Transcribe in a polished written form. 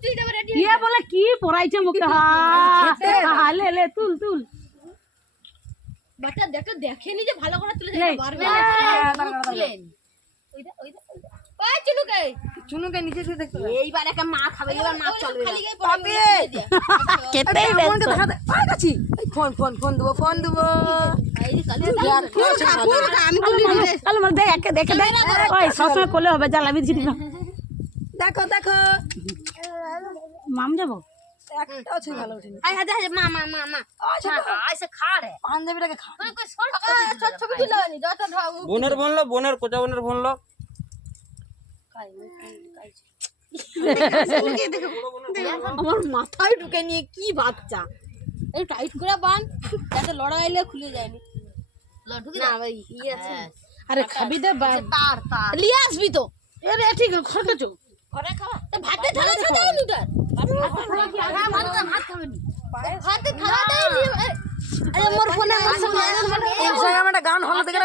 ये बोले की পড়াইছে মুখে লে তুল বাটা দেখেনি যে ভালো করে তুলে পারবে ওই চুনুকে নিচে শুয়ে দেখতে এইবার একটা মা খাবে এবার মা চলবে পাবে কেতেই ব্যস্ত ফোন দেবো কাল মা দেখে ওই সবসময় কোলে হবে জ্বালাবি ছিড়ি না দেখো মাম যাবো একটা আছে ভালো ওঠেনি মা আইসে খা রে পাঞ্জাবিটাকে খা ছবি তুলানি যত বোনের কোচা বোনের বললো আমার মাথায় ঢুকে নিয়ে কি বাচ্চা এই টাইট করে বান যাতে লড়াইলে খুলে যায়নি না ভাই ই আছে আরে খাবি দে তার লিয়ে আসবি তো এরে ঠিক ঘরে চো ঘরে খাওয়া ভাতে থালা সাদা নুটার ভাত খাবেনি ভাতে থালা দাও আরে মোর ফোনে আমার সঙ্গে একটা গান হলো দেখে